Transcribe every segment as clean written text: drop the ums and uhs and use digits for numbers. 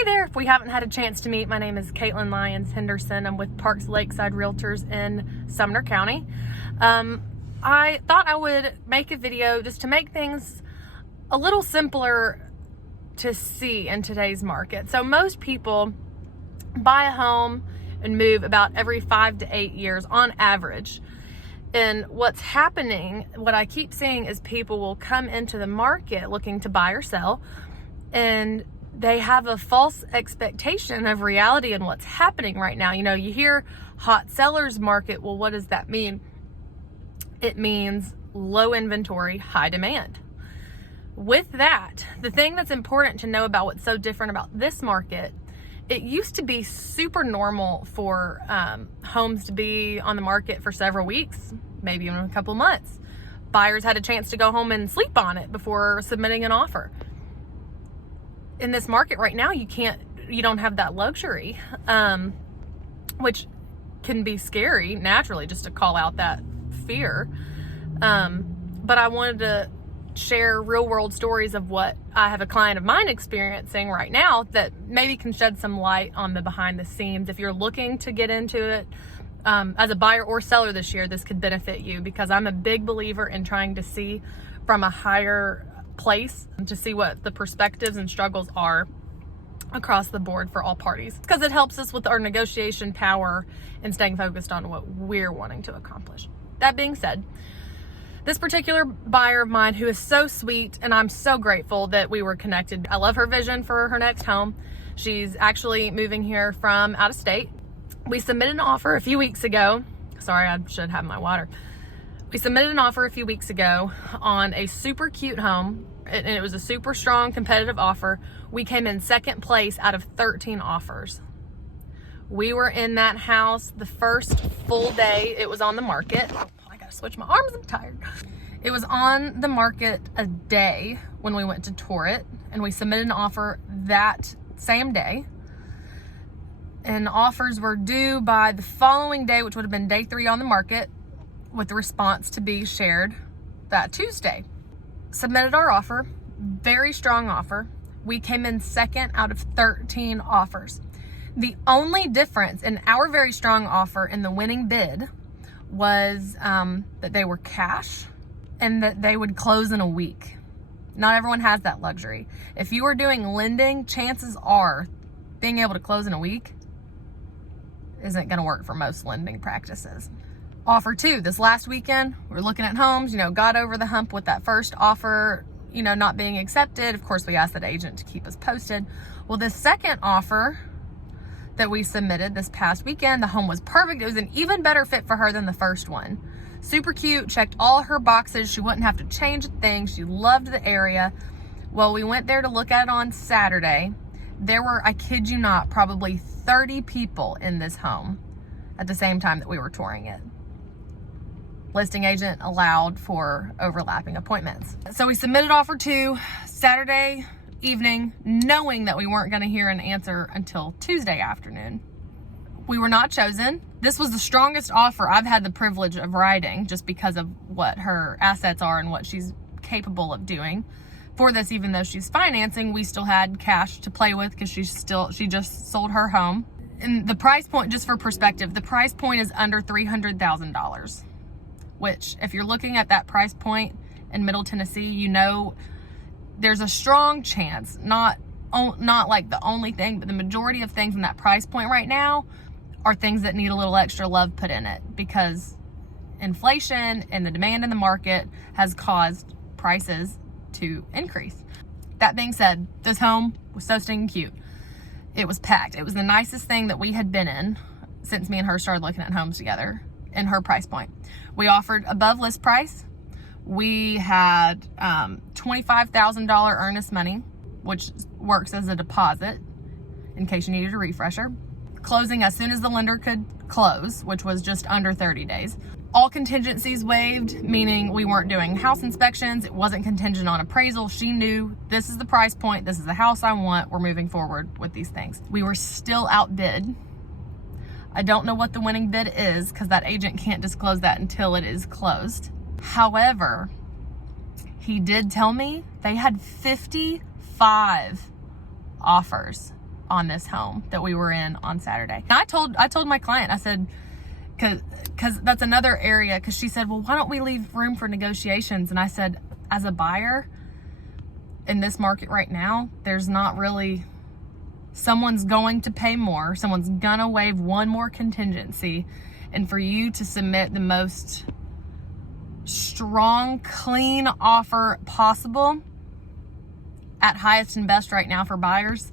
Hey there, if we haven't had a chance to meet, my name is Caitlin Lyons Henderson. I'm with Parks Lakeside Realtors in Sumner County. I thought I would make a video just to make things a little simpler to see in today's market. So most people buy a home and move about every 5 to 8 years on average. And what's happening, what I keep seeing is people will come into the market looking to buy or sell, and they have a false expectation of reality and what's happening right now. You know, you hear hot sellers market. Well, what does that mean? It means low inventory, high demand. With that, the thing that's important to know about what's so different about this market, it used to be super normal for homes to be on the market for several weeks, maybe even a couple months. Buyers had a chance to go home and sleep on it before submitting an offer. In this market right now, you don't have that luxury, which can be scary naturally, just to call out that fear. But I wanted to share real world stories of what I have a client of mine experiencing right now that maybe can shed some light on the behind the scenes. If you're looking to get into it as a buyer or seller this year, this could benefit you, because I'm a big believer in trying to see from a higher place to see what the perspectives and struggles are across the board for all parties, because it helps us with our negotiation power and staying focused on what we're wanting to accomplish. That being said, this particular buyer of mine, who is so sweet, and I'm so grateful that we were connected. I love her vision for her next home. She's actually moving here from out of state. We submitted an offer a few weeks ago. Sorry, I should have my water. We submitted an offer a few weeks ago on a super cute home, and it was a super strong competitive offer. We came in second place out of 13 offers. We were in that house the first full day it was on the market. Oh, I gotta switch my arms, I'm tired. It was on the market a day when we went to tour it, and we submitted an offer that same day. And offers were due by the following day, which would have been day 3 on the market, with the response to be shared that Tuesday. Submitted our offer, very strong offer. We came in second out of 13 offers. The only difference in our very strong offer and the winning bid was that they were cash and that they would close in a week. Not everyone has that luxury. If you are doing lending, chances are being able to close in a week isn't going to work for most lending practices. Offer 2, this last weekend, we were looking at homes, got over the hump with that first offer, not being accepted. Of course, we asked that agent to keep us posted. Well, this second offer that we submitted this past weekend, the home was perfect. It was an even better fit for her than the first one. Super cute, checked all her boxes. She wouldn't have to change a thing. She loved the area. Well, we went there to look at it on Saturday. There were, I kid you not, probably 30 people in this home at the same time that we were touring it. Listing agent allowed for overlapping appointments. So we submitted offer 2 Saturday evening, knowing that we weren't going to hear an answer until Tuesday afternoon. We were not chosen. This was the strongest offer I've had the privilege of writing, just because of what her assets are and what she's capable of doing. For this, even though she's financing, we still had cash to play with, because she just sold her home. And the price point, just for perspective, the price point is under $300,000. Which, if you're looking at that price point in Middle Tennessee, there's a strong chance, not like the only thing, but the majority of things in that price point right now are things that need a little extra love put in it, because inflation and the demand in the market has caused prices to increase. That being said, this home was so stinking cute. It was packed. It was the nicest thing that we had been in since me and her started looking at homes together in her price point. We offered above list price. We had $25,000 earnest money, which works as a deposit in case you needed a refresher. Closing as soon as the lender could close, which was just under 30 days. All contingencies waived, meaning we weren't doing house inspections. It wasn't contingent on appraisal. She knew, this is the price point. This is the house I want. We're moving forward with these things. We were still outbid. I don't know what the winning bid is, because that agent can't disclose that until it is closed. However, he did tell me they had 55 offers on this home that we were in on Saturday. And I told my client, I said, because that's another area, because she said, well, why don't we leave room for negotiations? And I said, as a buyer in this market right now, there's not really, someone's going to pay more, someone's gonna waive one more contingency, and for you to submit the most strong, clean offer possible at highest and best right now for buyers,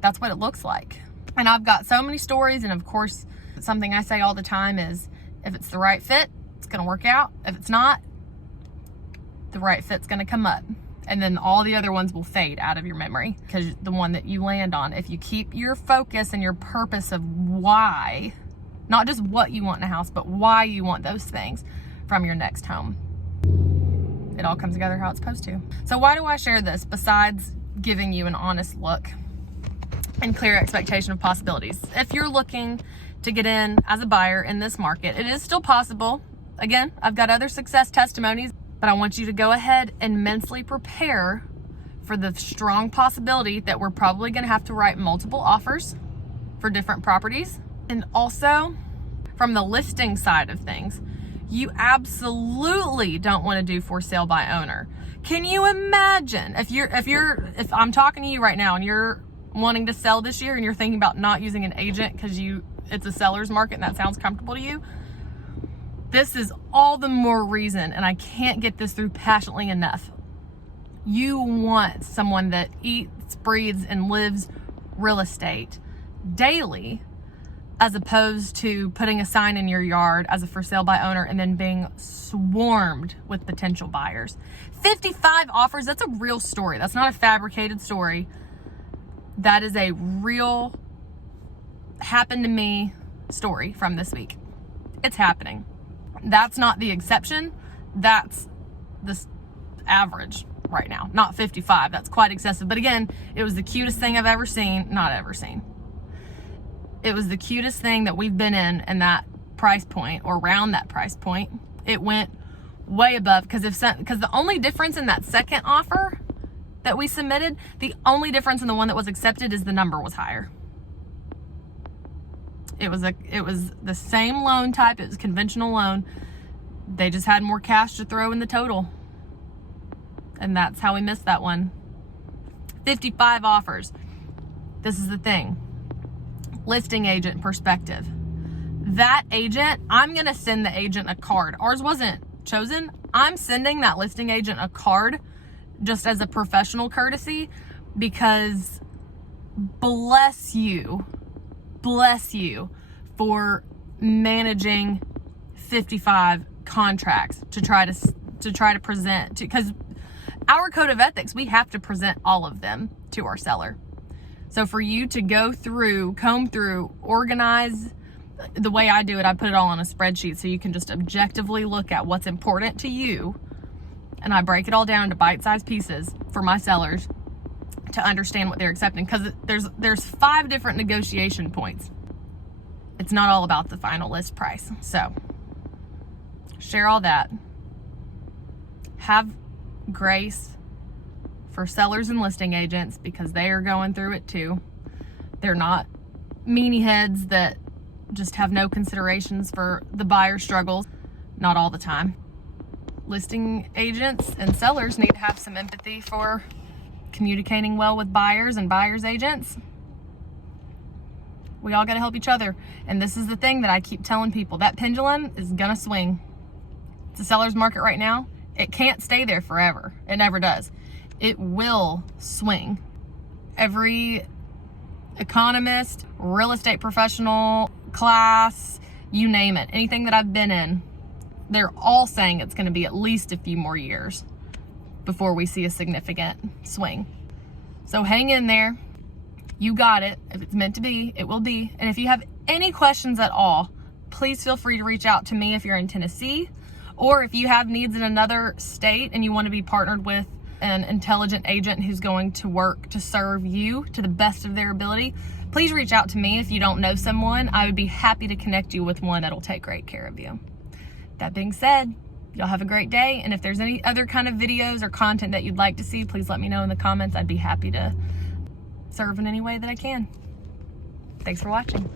that's what it looks like. And I've got so many stories, and of course, something I say all the time is, if it's the right fit, it's gonna work out. If it's not, the right fit's gonna come up. And then all the other ones will fade out of your memory, because the one that you land on, if you keep your focus and your purpose of why, not just what you want in a house, but why you want those things from your next home, it all comes together how it's supposed to. So why do I share this besides giving you an honest look and clear expectation of possibilities? If you're looking to get in as a buyer in this market, it is still possible. Again, I've got other success testimonies, but I want you to go ahead and mentally prepare for the strong possibility that we're probably gonna have to write multiple offers for different properties. And also, from the listing side of things, you absolutely don't want to do for sale by owner. Can you imagine if I'm talking to you right now and you're wanting to sell this year and you're thinking about not using an agent because it's a seller's market and that sounds comfortable to you? This is all the more reason, and I can't get this through passionately enough. You want someone that eats, breathes, and lives real estate daily, as opposed to putting a sign in your yard as a for sale by owner and then being swarmed with potential buyers. 55 offers, that's a real story. That's not a fabricated story. That is a real, happened to me story from this week. It's happening. That's not the exception. That's the average right now. Not 55, that's quite excessive. But again, it was the cutest thing I've ever seen, not ever seen. It was the cutest thing that we've been in that price point, or around that price point. It went way above, because the only difference in that second offer that we submitted, the only difference in the one that was accepted is the number was higher. It was the same loan type. It was conventional loan. They just had more cash to throw in the total, and that's how we missed that one. 55 offers. This is the thing. Listing agent perspective. That agent, I'm gonna send the agent a card. Ours wasn't chosen. I'm sending that listing agent a card just as a professional courtesy, because bless you for managing 55 contracts to try to present to, because our code of ethics, we have to present all of them to our seller. So for you to go through, comb through, organize, the way I do it, I put it all on a spreadsheet so you can just objectively look at what's important to you, and I break it all down into bite-sized pieces for my sellers to understand what they're accepting, because there's 5 different negotiation points. It's not all about the final list price. So share all that. Have grace for sellers and listing agents, because they are going through it too. They're not meanie heads that just have no considerations for the buyer struggles. Not all the time. Listing agents and sellers need to have some empathy for communicating well with buyers and buyers agents. We all got to help each other. And this is the thing that I keep telling people, that pendulum is gonna swing. It's a seller's market right now. It can't stay there forever. It never does. It will swing. Every economist, real estate professional, class, you name it, anything that I've been in, they're all saying it's going to be at least a few more years before we see a significant swing. So hang in there. You got it. If it's meant to be, it will be. And if you have any questions at all, please feel free to reach out to me if you're in Tennessee, or if you have needs in another state and you want to be partnered with an intelligent agent who's going to work to serve you to the best of their ability, please reach out to me. If you don't know someone, I would be happy to connect you with one that'll take great care of you. That being said, y'all have a great day. And if there's any other kind of videos or content that you'd like to see, please let me know in the comments. I'd be happy to serve in any way that I can. Thanks for watching.